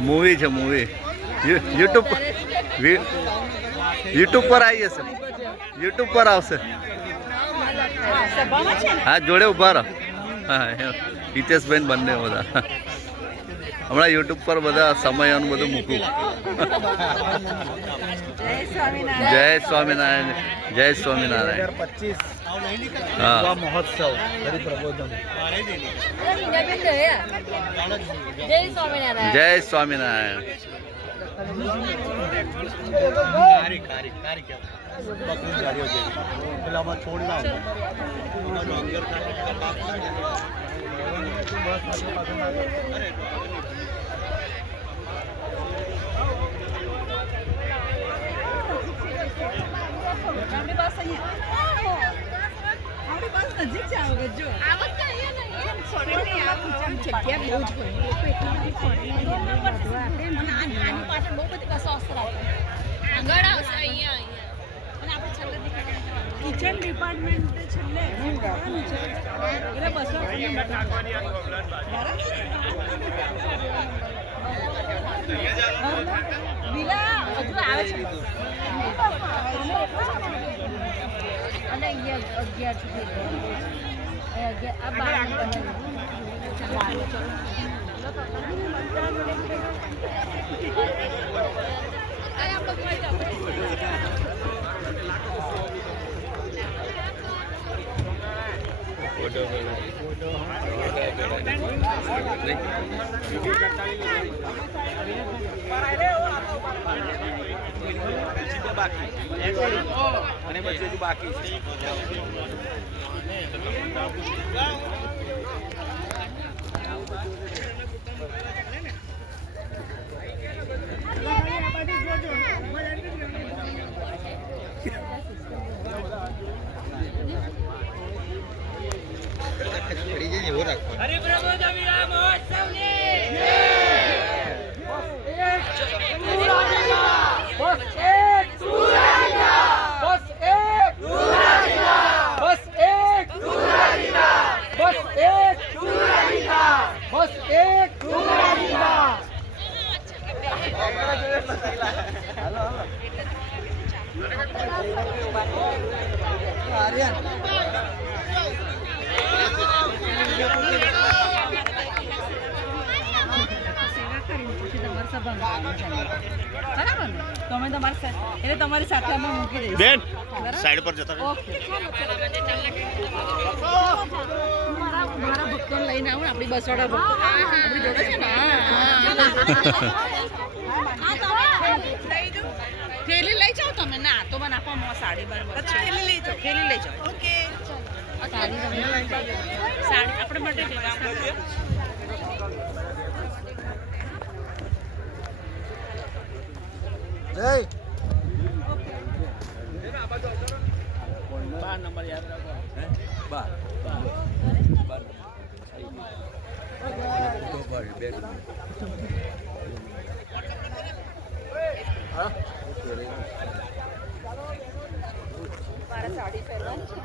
Movie છે movie YouTube પર આવી જશે, યુટ્યુબ પર આવશે. હા જોડે ઉભા રહો. હા હિતેશભાઈ બંને બધા હમણાં યુટ્યુબ પર બધા સમયનું બધું મૂકું. જય સ્વામિનારાયણ, જય સ્વામિનારાયણ. 2025 હા મહોત્સવ હરિપ્રબોધમ. જય સ્વામિનારાયણ, જય સ્વામિનારાયણ. કિચન ડિપાર્ટમેન્ટ છેલ્લે વિલા હજુ આવે છે અને 11 આ 12 બાકી છે. તમે તમારી સાથે અમે મૂકી દઈશું બેન, સાઈડ પર જતા રહો. મારા ભક્તોને લઈને આવું, આપણી બસવાળા ભક્તો આપણી જોડે છે ને. થેલી લઈ જાઓ તમે. ના તો મને આપો સાડી બરાબર. થેલી લઈ જાઓ, થેલી લઈ જાઓ. ઓકે સાડી આપણે માટે જય 12 નંબર યાદ રાખો. 12 સાડી પહેરવાની છે.